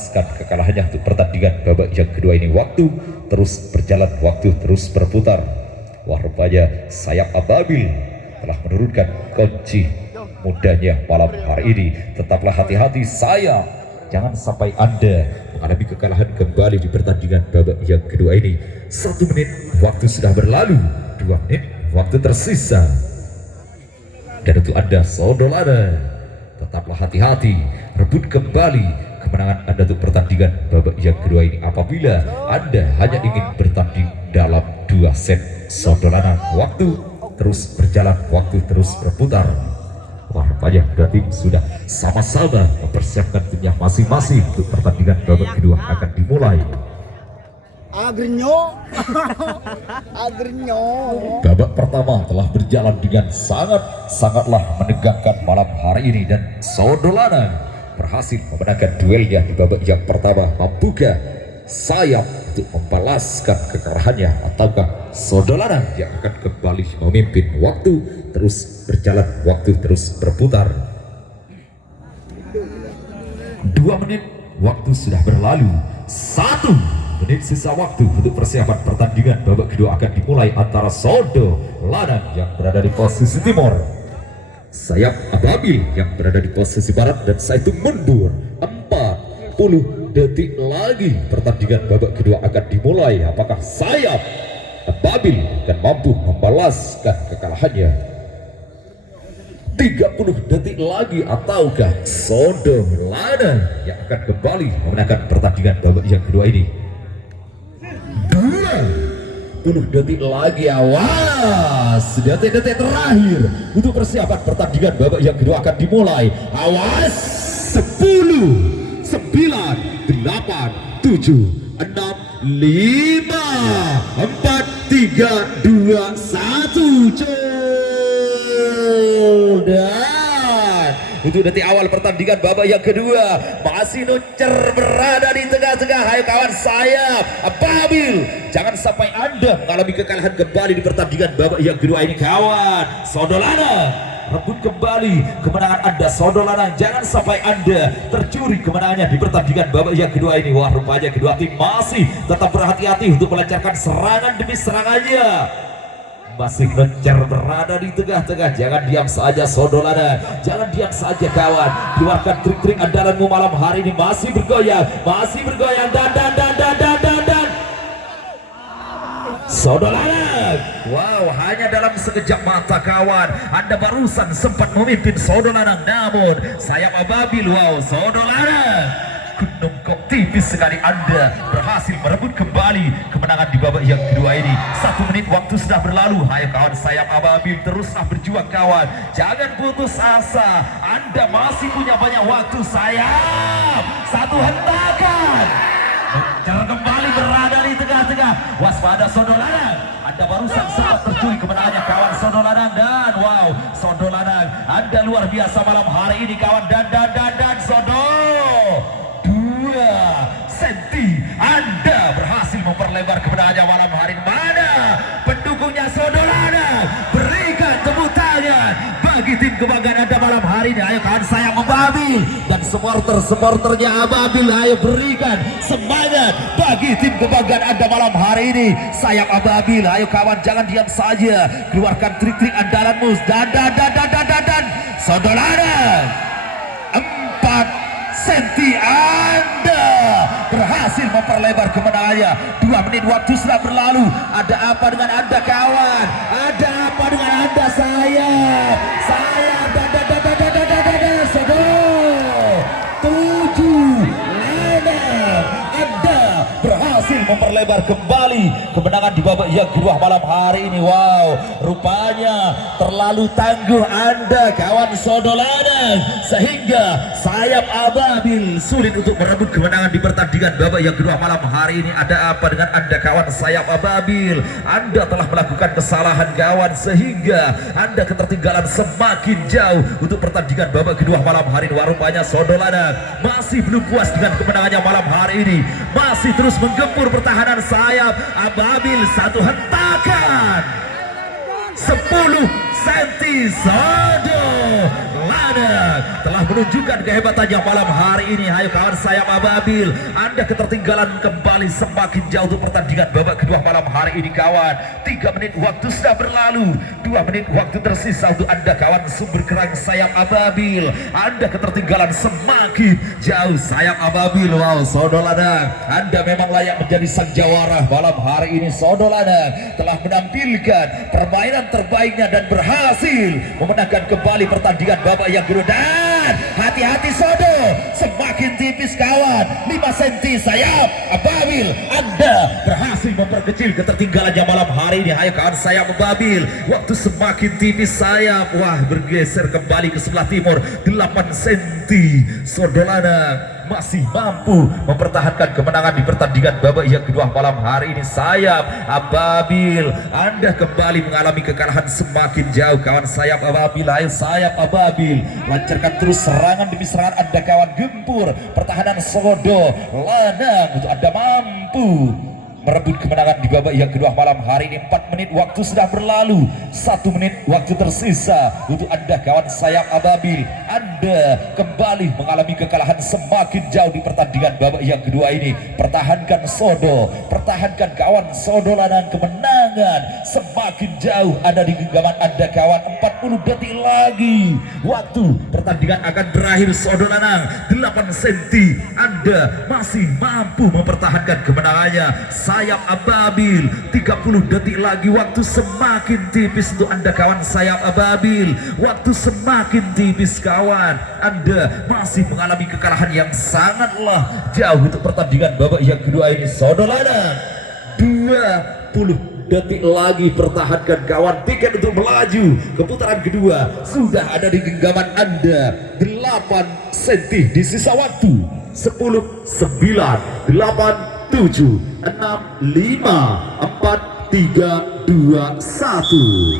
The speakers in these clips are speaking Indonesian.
membalaskan kekalahannya untuk pertandingan babak yang kedua ini. Waktu terus berjalan, waktu terus berputar. Wah, rupanya sayap Ababil telah menurunkan kunci mudanya malam hari ini. Tetaplah hati-hati sayap, jangan sampai Anda mengalami kekalahan kembali di pertandingan babak yang kedua ini. 1 menit waktu sudah berlalu, 2 menit waktu tersisa. Dan untuk Anda Sodolana, tetaplah hati-hati, rebut kembali kemenangan Anda untuk pertandingan babak yang kedua ini. Apabila Anda hanya ingin bertanding dalam 2 set, Sodolana, waktu terus berjalan, waktu terus berputar. Wah, rupanya dua tim sudah sama-sama mempersiapkan timnya masing-masing untuk pertandingan babak kedua akan dimulai. Agrinyo. Babak pertama telah berjalan dengan sangatlah menegangkan malam hari ini, dan Sodolana berhasil memenangkan duelnya di babak yang pertama. Mampukah sayap untuk membalaskan kekalahannya, ataukah Sodolana yang akan kembali memimpin? Waktu terus berjalan, waktu terus berputar. 2 menit waktu sudah berlalu, 1 menit sisa waktu untuk persiapan pertandingan babak kedua akan dimulai antara Sodolana yang berada di posisi timur, sayap Ababil yang berada di posisi barat, dan Saitung mundur. 40 detik lagi pertandingan babak kedua akan dimulai. Apakah sayap Ababil akan mampu membalaskan kekalahannya? 30 detik lagi, ataukah Sodolana yang akan kembali memenangkan pertandingan babak yang kedua ini? 20 detik lagi, awas, detik-detik terakhir untuk persiapan pertandingan babak yang kedua akan dimulai. Awas, 10, 9, 8, 7, 6, 5, 4, 3, 2, 1, dan untuk detik awal pertandingan babak yang kedua masih Nuncer berada di tengah-tengah. Ayo kawan sayap Ababil, jangan sampai Anda mengalami kekalahan kembali di pertandingan babak yang kedua ini kawan. Sodolana, rebut kembali kemenangan Anda Sodolana, jangan sampai Anda tercuri kemenangannya di pertandingan babak yang kedua ini. Wah, rupanya kedua tim masih tetap berhati-hati untuk melancarkan serangan demi serangannya. Masih Nuncer berada di tengah-tengah. Jangan diam saja Sodolana, jangan diam saja kawan. Keluarkan trik-trik andalanmu malam hari ini. Masih bergoyang dan Sodolana, wow, hanya dalam sekejap mata kawan Anda barusan sempat memimpin Sodolana, namun sayap Ababil, wow, Sodolana Gunung Kok tipis sekali Anda berhasil merebut kembali kemenangan di babak yang kedua ini. 1 menit waktu sudah berlalu. Ayo kawan sayap Ababil, teruslah berjuang kawan, jangan putus asa. Anda masih punya banyak waktu. Sayap, satu hentakan, jangan kembali berada di tengah-tengah. Waspada Sodolana, Anda barusan sempat tercuri kemenangannya kawan Sodolana, dan wow, Sodolana Anda luar biasa malam hari ini kawan. Dan Sodo 2 senti Anda berhasil memperlebar kemenangannya malam hari ini. Mana pendukungnya Sodolana? Berikan tepuk tangan bagi tim kebanggaan Anda malam hari ini. Ayo kawan sayap Ababil dan supporternya Ababil, ayo berikan semangat bagi tim kebanggaan Anda malam hari ini. Sayap Ababil, ayo kawan jangan diam saja, keluarkan trik-trik andalanmu. Dan Sodolana 4 senti Anda berhasil memperlebar kemenangannya. 2 menit waktu sudah berlalu. Ada apa dengan Anda kawan? Ada apa dengan Anda sayap? Sodo 7 6 Anda berhasil memperlebar kembali kemenangan di babak yang kedua malam hari ini. Wow, rupanya terlalu tangguh Anda kawan Sodolana, sehingga sayap Ababil sulit untuk merebut kemenangan di pertandingan babak yang kedua malam hari ini. Ada apa dengan Anda kawan sayap Ababil? Anda telah melakukan kesalahan kawan, sehingga Anda ketertinggalan semakin jauh untuk pertandingan babak kedua malam hari ini. Wah, rupanya Sodolana masih belum puas dengan kemenangannya malam hari ini, masih terus menggempur pertahanan sayap Ababil. Satu hentakan 10 senti Sodolana telah menunjukkan kehebatannya malam hari ini. Ayo kawan sayap ababil, Anda ketertinggalan kembali semakin jauh untuk pertandingan babak kedua malam hari ini kawan. 3 menit waktu sudah berlalu, 2 menit waktu tersisa untuk Anda kawan sumber kerang sayap ababil. Anda ketertinggalan semakin jauh sayap ababil. Wow Sodolana, Anda memang layak menjadi sang jawara malam hari ini. Sodolana telah menampilkan permainan terbaiknya dan berhasil memenangkan kembali pertandingan babak yang kedua. Dan hati-hati Sodo, semakin tipis kawan, 5 cm sayap ababil. Anda berhasil memperkecil ketertinggalannya malam hari ini. Ayo kawan sayap ababil, waktu semakin tipis sayap, wah bergeser kembali ke sebelah timur 8 cm. Sodolana masih mampu mempertahankan kemenangan di pertandingan babak yang kedua malam hari ini. Sayap ababil, Anda kembali mengalami kekalahan semakin jauh kawan sayap ababil. Ayo sayap ababil, lancarkan terus serangan demi serangan Anda kawan. Gempur pertahanan Sodo Lanang untuk Anda mampu merebut kemenangan di babak yang kedua malam hari ini. 4 menit waktu sudah berlalu, 1 menit waktu tersisa untuk Anda kawan sayap ababil. Anda kembali mengalami kekalahan semakin jauh di pertandingan babak yang kedua ini. Pertahankan Sodo, pertahankan kawan Sodo Lanang, kemenangan semakin jauh ada di genggaman Anda kawan. 40 detik lagi waktu pertandingan akan berakhir. Sodo Lanang 8 cm, Anda masih mampu mempertahankan kemenangannya. Sayap ababil 30 detik lagi, waktu semakin tipis untuk Anda kawan sayap ababil. Waktu semakin tipis kawan, Anda masih mengalami kekalahan yang sangatlah jauh untuk pertandingan babak yang kedua ini. Sodo Lanang 20 detik lagi, pertahankan kawan. Tiket untuk melaju ke putaran kedua sudah ada di genggaman Anda. 8 cm di sisa waktu. 10, 9, 8, 7, 6, 5, 4, 3, 2, 1.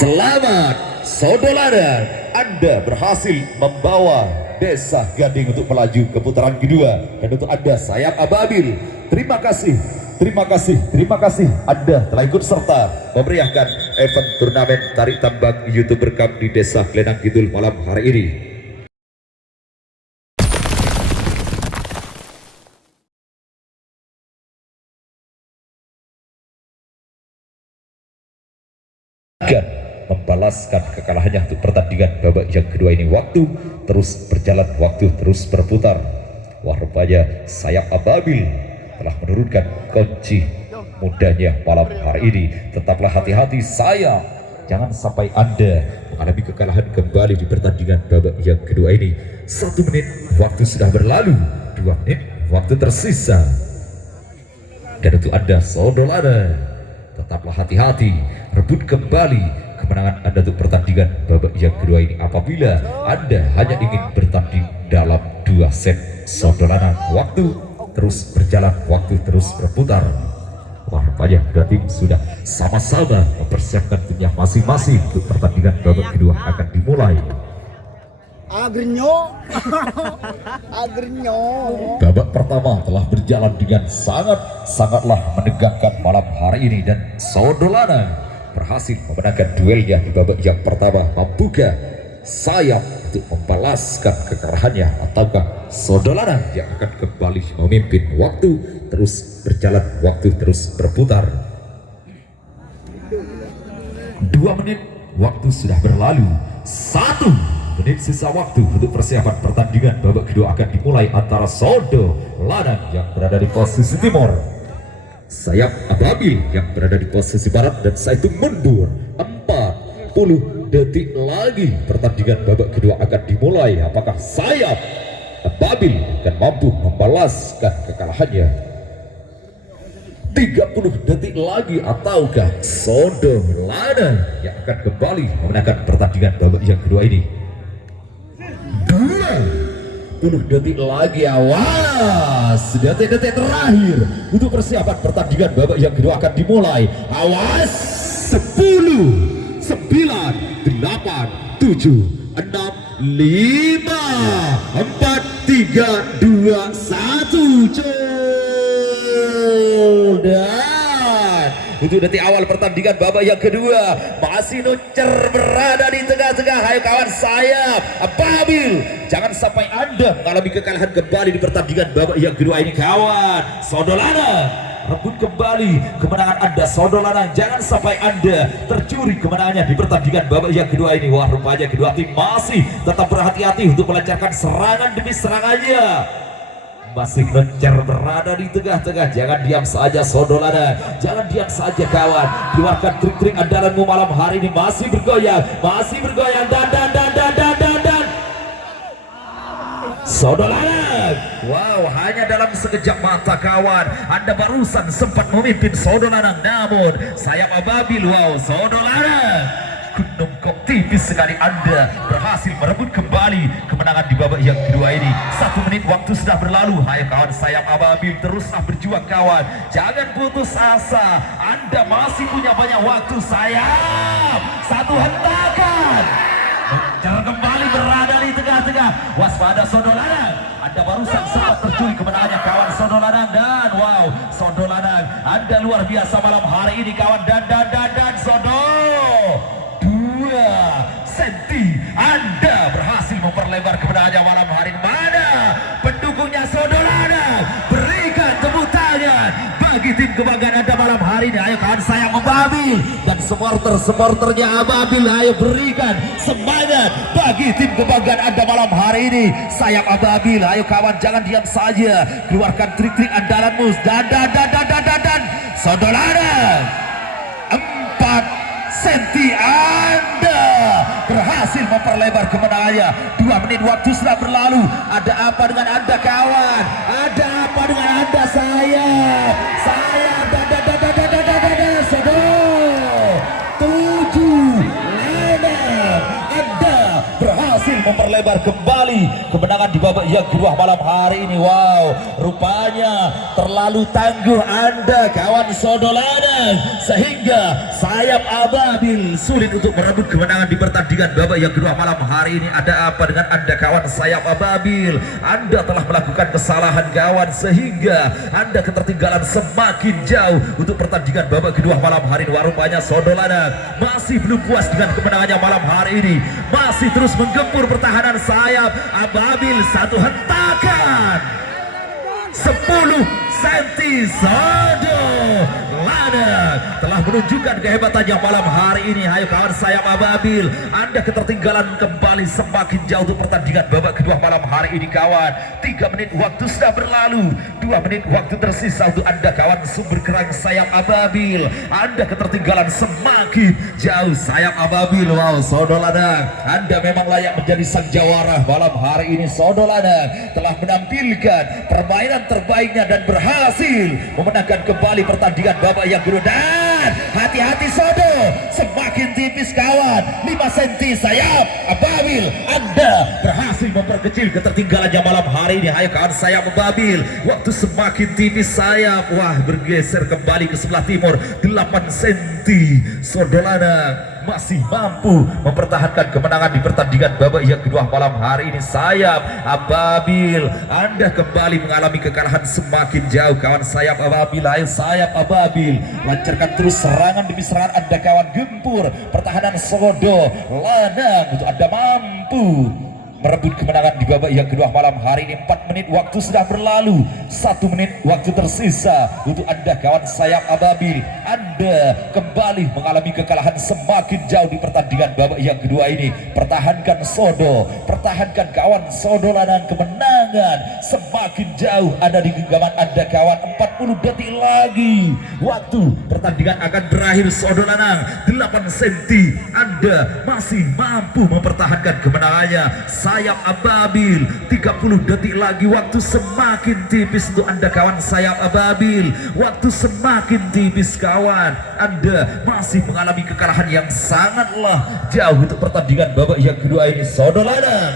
Selamat Sodo Lanang, Anda berhasil membawa Desa Gading untuk melaju ke putaran kedua. Dan untuk Anda sayap ababil, terima kasih, terima kasih, terima kasih Anda telah ikut serta memeriahkan event turnamen tarik tambang YouTuber Cup di Desa Klenang Kidul malam hari ini. Membalaskan kekalahannya untuk pertandingan babak yang kedua ini. Waktu terus berjalan, waktu terus berputar. Wah rupanya sayap ababil telah menurunkan kunci mudanya malam hari ini. Tetaplah hati-hati sayap, jangan sampai Anda mengalami kekalahan kembali di pertandingan babak yang kedua ini. 1 menit waktu sudah berlalu, 2 menit waktu tersisa. Dan untuk Anda Sodo Lanang, tetaplah hati-hati, rebut kembali kemenangan Anda untuk pertandingan babak yang kedua ini. Apabila Anda hanya ingin bertanding dalam 2 set, Sodo Lanang, waktu terus berjalan, waktu terus berputar. Wah rupanya dua tim sudah sama-sama mempersiapkan timnya masing-masing untuk pertandingan babak kedua akan dimulai. Agernyo, agernyo. Babak pertama telah berjalan dengan sangatlah menegangkan malam hari ini. Dan Sodo Lanang berhasil memenangkan duelnya di babak yang pertama. Mampukah sayap untuk membalaskan kekalahannya, ataukah Sodo Lanang yang akan kembali memimpin? Waktu terus berjalan, waktu terus berputar. 2 menit waktu sudah berlalu, 1 menit sisa waktu untuk persiapan pertandingan babak kedua akan dimulai antara Sodo Lanang yang berada di posisi timur, sayap ababil yang berada di posisi barat, dan Saitu mundur. 40 detik lagi pertandingan babak kedua akan dimulai. Apakah sayap ababil akan mampu membalaskan kekalahannya? 30 detik lagi, ataukah Sodo Lanang yang akan kembali memenangkan pertandingan babak yang kedua ini? 20 detik lagi, awas, detik-detik terakhir untuk persiapan pertandingan babak yang kedua akan dimulai. Awas, 10, 9, 8, 7, 6, 5, 4, 3, 2, 1. Dan untuk detik awal pertandingan babak yang kedua. Masih Nuncer berada di tengah-tengah. Ayo kawan sayap Ababil, jangan sampai Anda mengalami kekalahan kembali di pertandingan babak yang kedua ini kawan. Sodolana rebut kembali kemenangan Anda Sodolana, jangan sampai Anda tercuri kemenangannya di pertandingan babak yang kedua ini. Wah, rupanya kedua tim masih tetap berhati-hati untuk melancarkan serangan demi serangannya. Masih Nuncer berada di tengah-tengah. Jangan diam saja Sodolana, jangan diam saja kawan. Keluarkan trik-trik andalanmu malam hari ini. Masih bergoyang dan Sodolana. Wow, hanya dalam sekejap mata kawan. Anda barusan sempat memimpin Sodolana, namun sayap Ababil. Wow, Sodolana Gunung Kok tipis sekali Anda berhasil merebut kembali kemenangan di babak yang kedua ini. 1 menit waktu sudah berlalu. Ayo kawan sayap Ababil, teruslah berjuang kawan, jangan putus asa. Anda masih punya banyak waktu. Sayap satu hentakan, Nuncer kembali berada di tengah-tengah. Waspada Sodolana, Anda barusan sempat tercuri kemenangannya kawan Sodolana. Dan wow, Sodolana Anda luar biasa malam hari ini kawan. Dan Sodo 2 senti Anda berhasil memperlebar kemenangannya malam hari ini. Mana pendukungnya Sodolana? Berikan tepuk tangan bagi tim kebanggaan Anda malam hari ini. Ayo kawan sayap Ababil dan supporternya Ababil, ayo berikan semangat bagi tim kebanggaan Anda malam hari ini. Sayap Ababil, ayo kawan jangan diam saja, keluarkan trik-trik andalanmu. Dan Sodolana 4 senti Anda berhasil memperlebar kemenangannya. 2 menit waktu sudah berlalu. Ada apa dengan Anda kawan? Ada apa dengan Anda sayap? Sayap Anda berhasil memperlebar kembali kemenangan di babak yang kedua malam hari ini. Wow, rupanya terlalu tangguh Anda kawan Sodolana, sehingga sayap Ababil sulit untuk merebut kemenangan di pertandingan babak yang kedua malam hari ini. Ada apa dengan Anda kawan sayap Ababil? Anda telah melakukan kesalahan kawan, sehingga Anda ketertinggalan semakin jauh untuk pertandingan babak kedua malam hari ini. Wah, rupanya Sodolana masih belum puas dengan kemenangannya malam hari ini, masih terus menggempur pertahanan sayap Ababil. Satu hentakan 10 senti Sodolana telah menunjukkan kehebatannya malam hari ini. Ayo kawan sayap Ababil, Anda ketertinggalan kembali semakin jauh untuk pertandingan babak kedua malam hari ini kawan. 3 menit waktu sudah berlalu, 2 menit waktu tersisa untuk Anda kawan sumber kerang sayap Ababil. Anda ketertinggalan semakin jauh sayap Ababil. Wow, Sodolana Anda memang layak menjadi sang jawara malam hari ini. Sodolana telah menampilkan permainan terbaiknya dan berhasil memenangkan kembali pertandingan babak yang kedua. Dan hati-hati Sodo, semakin tipis kawan, 5 senti sayap Ababil. Anda berhasil memperkecil ketertinggalannya malam hari ini. Ayo kawan sayap Ababil, waktu semakin tipis sayap. Wah, bergeser kembali ke sebelah timur 8 senti. Sodolana masih mampu mempertahankan kemenangan di pertandingan babak yang kedua malam hari ini. Sayap Ababil, Anda kembali mengalami kekalahan semakin jauh kawan sayap Ababil. Ayo sayap Ababil, lancarkan terus serangan demi serangan Anda kawan. Gempur pertahanan Sodolana untuk Anda mampu merebut kemenangan di babak yang kedua malam hari ini. 4 menit waktu sudah berlalu, 1 menit waktu tersisa untuk Anda kawan sayap Ababil. Anda kembali mengalami kekalahan semakin jauh di pertandingan babak yang kedua ini. Pertahankan Sodo, pertahankan kawan Sodolana, kemenangan semakin jauh ada di genggaman Anda kawan. 40 detik lagi waktu pertandingan akan berakhir. Sodolana 8 senti, Anda masih mampu mempertahankan kemenangannya. Sayap Ababil 30 detik lagi, waktu semakin tipis untuk Anda kawan sayap Ababil. Waktu semakin tipis kawan, Anda masih mengalami kekalahan yang sangatlah jauh untuk pertandingan babak yang kedua ini. Sodolana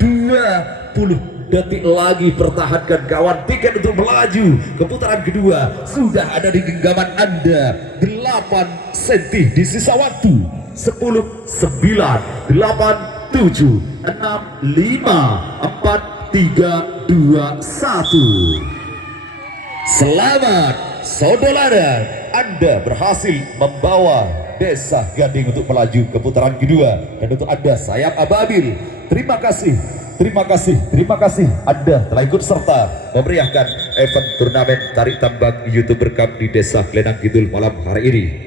20 detik lagi, pertahankan kawan. Tiket untuk melaju ke putaran kedua sudah ada di genggaman Anda. 8 senti di sisa waktu. 10, 9, 8, 7, 6, 5, 4, 3, 2, 1. Selamat Saudara, Anda berhasil membawa Desa Gading untuk melaju ke putaran kedua. Dan untuk Anda sayap ababil, terima kasih, terima kasih, terima kasih Anda telah ikut serta memeriahkan event turnamen tarik tambang YouTuber Cup di Desa Lenang Kidul malam hari ini.